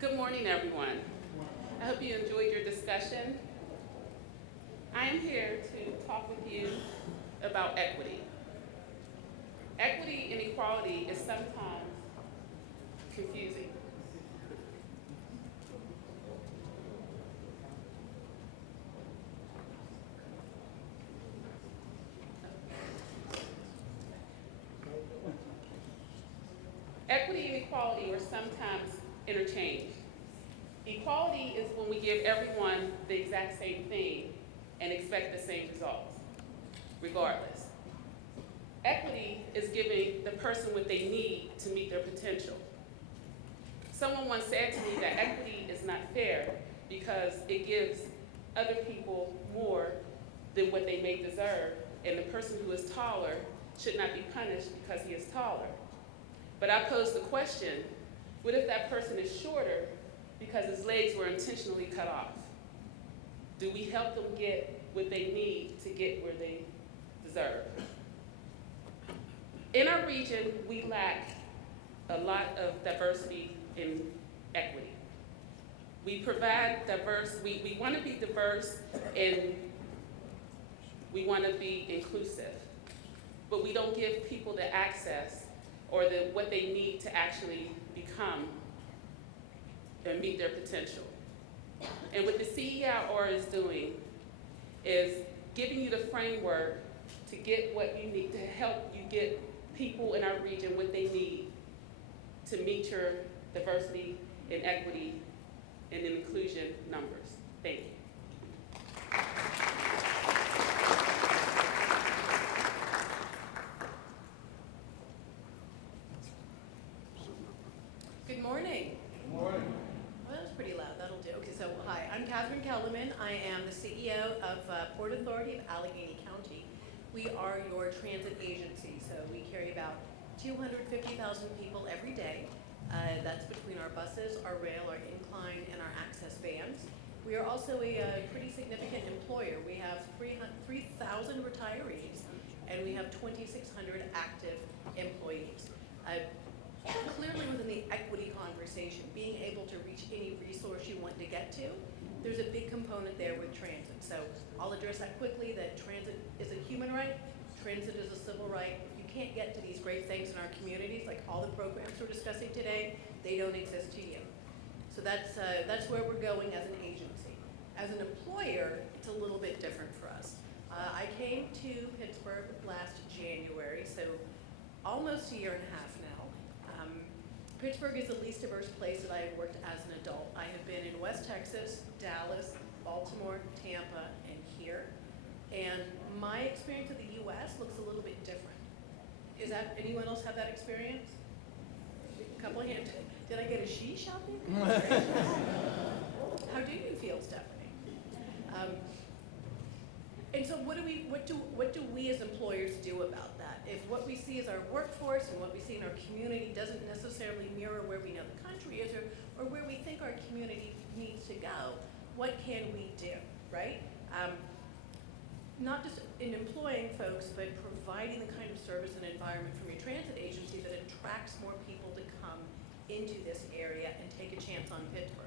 Good morning, everyone. I hope you enjoyed your discussion. I am here to talk with you about equity. Equity and equality is sometimes confusing. Equity and equality are sometimes interchanged. Equality is when we give everyone the exact same thing and expect the same results, regardless. Equity is giving the person what they need to meet their potential. Someone once said to me that equity is not fair because it gives other people more than what they may deserve, and the person who is taller should not be punished because he is taller. But I pose the question, what if that person is shorter because his legs were intentionally cut off? Do we help them get what they need to get where they deserve? In our region, we lack a lot of diversity and equity. We provide we want to be diverse and we want to be inclusive, but we don't give people the access or what they need to actually become and meet their potential. And what the CEIR is doing is giving you the framework to get what you need, to help you get people in our region what they need to meet your diversity and equity and inclusion numbers. Thank you. Good morning. Good morning. Well, that was pretty loud. That'll do. Okay, so hi, I'm Katharine Kelleman. I am the CEO of Port Authority of Allegheny County. We are your transit agency, so we carry about 250,000 people every day. That's between our buses, our rail, our incline, and our access vans. We are also a pretty significant employer. We have 3,000 retirees, and we have 2,600 active employees. Clearly within the equity conversation, being able to reach any resource you want to get to, there's a big component there with transit. So I'll address that quickly, that transit is a human right, transit is a civil right. If you can't get to these great things in our communities, like all the programs we're discussing today, they don't exist to you. So that's where we're going as an agency. As an employer, it's a little bit different for us. I came to Pittsburgh last January, so almost a year and a half now. Pittsburgh is the least diverse place that I have worked as an adult. I have been in West Texas, Dallas, Baltimore, Tampa, and here. And my experience of the US looks a little bit different. Is that, anyone else have that experience? A couple of hands. Did I get a she shopping? How do you feel, Stephanie? And so what do we as employers do about that? If what we see as our workforce and what we see in our community doesn't necessarily mirror where we know the country is or where we think our community needs to go, what can we do, right? Not just in employing folks, but providing the kind of service and environment from your transit agency that attracts more people to come into this area and take a chance on Pittsburgh.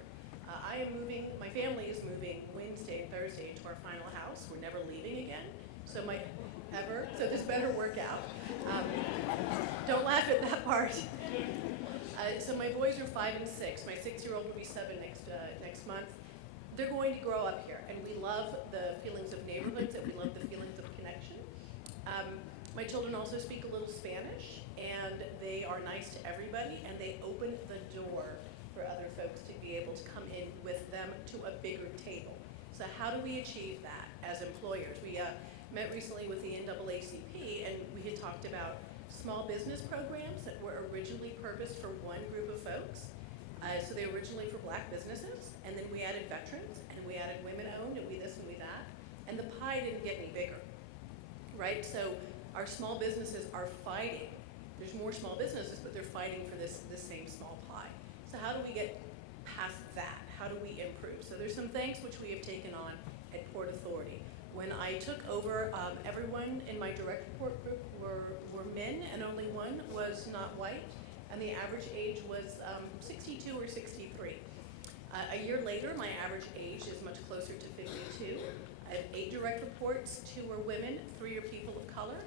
I am moving, my family is moving Wednesday and Thursday into our final house. We're never leaving again, so this better work out. Don't laugh at that part. So my boys are 5 and 6. My 6-year-old will be 7 next month. They're going to grow up here, and we love the feelings of neighborhoods, and we love the feelings of connection. My children also speak a little Spanish, and they are nice to everybody, and they open the door for other folks to be able to come in with them to a bigger table. So how do we achieve that as employers? We met recently with the NAACP, and we had talked about small business programs that were originally purposed for one group of folks. So they were originally for Black businesses, and then we added veterans, and we added women-owned, and we this and we that, and the pie didn't get any bigger, right? So our small businesses are fighting. There's more small businesses, but they're fighting for this same small pie. So how do we get past that? How do we improve? So there's some things which we have taken on at Port Authority. When I took over, everyone in my direct report group were men, and only one was not white, and the average age was 62 or 63. A year later, my average age is much closer to 52. I have 8 direct reports, 2 are women, 3 are people of color,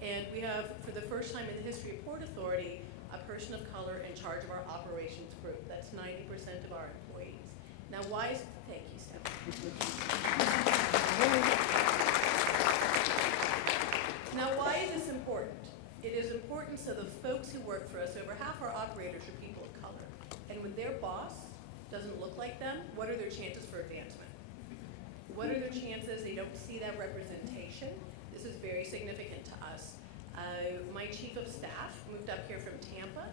and we have, for the first time in the history of Port Authority, a person of color in charge of our operations group. That's 90% of our employees. Now, why is, thank you, Stephanie. Now, why is this important? It is important so the folks who work for us, over half our operators are people of color. And when their boss doesn't look like them, what are their chances for advancement? What are their chances they don't see that representation? This is very significant to us. My chief of staff moved up here from Tampa.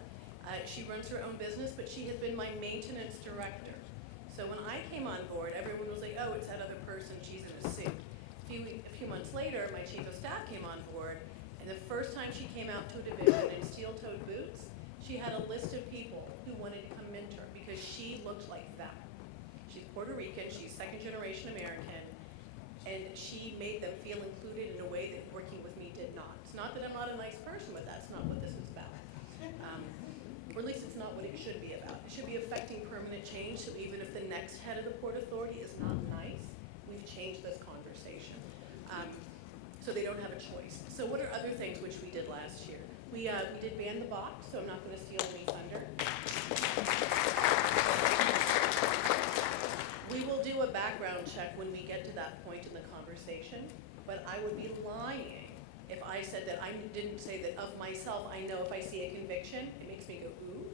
She runs her own business, but she has been my maintenance director. So when I came on board, everyone was like, oh, it's that other person, she's in a suit. A few months later, my chief of staff came on board, and the first time she came out to a division in steel-toed boots, she had a list of people who wanted to come mentor because she looked like them. She's Puerto Rican, she's second-generation American, and she made them feel included in a way that working with me did not. It's not that I'm not a nice person, but that's not what this is about. Or at least it's not what it should be about. It should be affecting permanent change, so even if the next head of the Port Authority is not nice, we've changed this conversation. So they don't have a choice. So what are other things which we did last year? We did ban the box, so I'm not going to steal any thunder. We will do a background check when we get to that point in the conversation, but I would be lying if I said that I didn't say that of myself, I know if I see a conviction, it makes me go, ooh.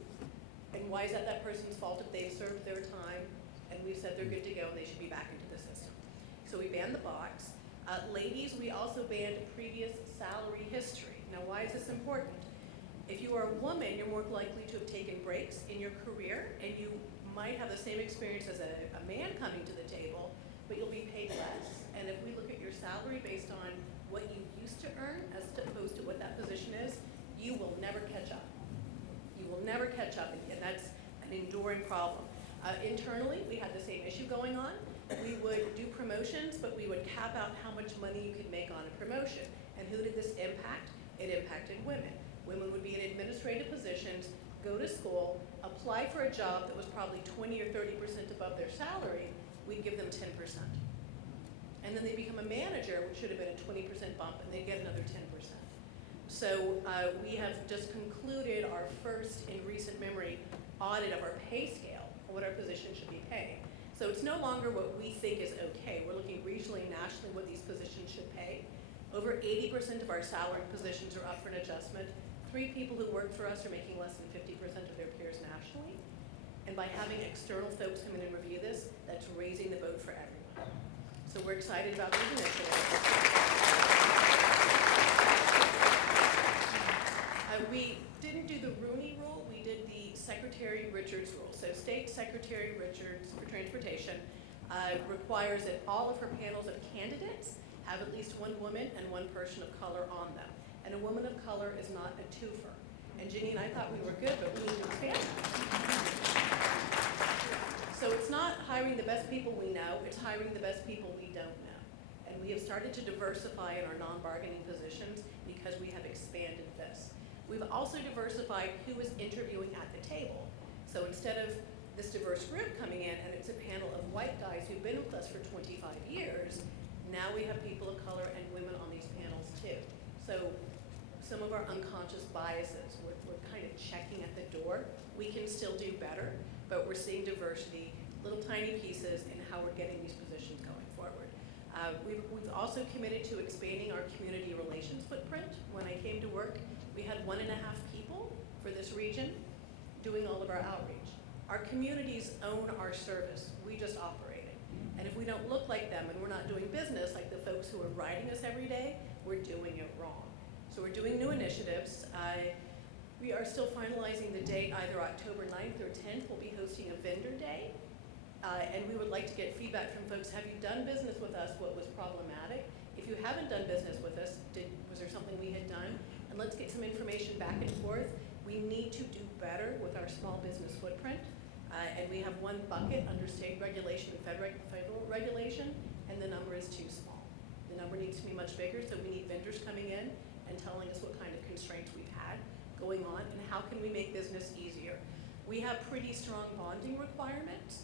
And why is that person's fault if they've served their time and we've said they're good to go and they should be back into the system? So we banned the box. Ladies, we also banned previous salary history. Now, why is this important? If you are a woman, you're more likely to have taken breaks in your career, and you might have the same experience as a man coming to the table, but you'll be paid less. And if we look at your salary based on what you used to earn as opposed to what that position is, you will never catch up. You will never catch up, and that's an enduring problem. Internally, we had the same issue going on. We would do promotions, but we would cap out how much money you could make on a promotion. And who did this impact? It impacted women. Women would be in administrative positions, go to school, apply for a job that was probably 20 or 30% above their salary, we'd give them 10%. And then they become a manager, which should have been a 20% bump, and they'd get another 10%. So we have just concluded our first, in recent memory, audit of our pay scale, and what our position should be paying. So it's no longer what we think is okay. We're looking regionally and nationally what these positions should pay. Over 80% of our salaried positions are up for an adjustment. 3 people who work for us are making less than 50% of their peers nationally. And by having external folks come in and review this, that's raising the boat for everyone. So we're excited about these initiatives. We didn't do the Rooney Rule, we did the Secretary Richards Rule. So State Secretary Richards for Transportation requires that all of her panels of candidates have at least 1 woman and 1 person of color on them. And a woman of color is not a twofer. And Ginny and I thought we were good, but we need to expand that. So it's not hiring the best people we know, it's hiring the best people we don't know. And we have started to diversify in our non-bargaining positions because we have expanded this. We've also diversified who is interviewing at the table. So instead of this diverse group coming in and it's a panel of white guys who've been with us for 25 years, now we have people of color and women on these panels too. So some of our unconscious biases, we're kind of checking at the door. We can still do better, but we're seeing diversity, little tiny pieces in how we're getting these positions going forward. We've also committed to expanding our community relations footprint. When I came to work, we had 1.5 people for this region doing all of our outreach. Our communities own our service. We just operate it. And if we don't look like them and we're not doing business like the folks who are riding us every day, we're doing it wrong. So we're doing new initiatives. We are still finalizing the date, either October 9th or 10th. We'll be hosting a vendor day. And we would like to get feedback from folks. Have you done business with us? What was problematic? If you haven't done business with us, was there something we had done? And let's get some information back and forth. We need to do better with our small business footprint. And we have 1 bucket under state regulation and federal regulation, and the number is too small. The number needs to be much bigger, so we need vendors coming in and telling us what kind of constraints we've had going on and how can we make business easier. We have pretty strong bonding requirements.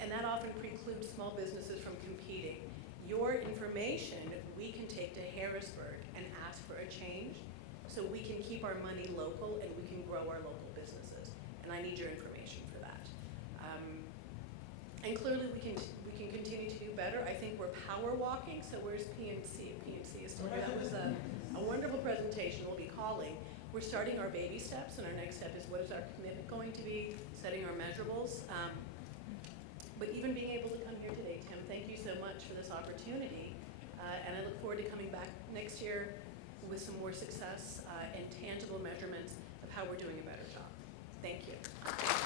and that often precludes small businesses from competing. Your information, we can take to Harrisburg and ask for a change, so we can keep our money local and we can grow our local businesses. And I need your information for that. And clearly we can continue to do better. I think we're power walking, so where's PNC? PNC is still here. That was a wonderful presentation. We'll be calling. We're starting our baby steps, and our next step is what is our commitment going to be, setting our measurables. But even being able to come here today, Tim, thank you so much for this opportunity. And I look forward to coming back next year with some more success and tangible measurements of how we're doing a better job. Thank you.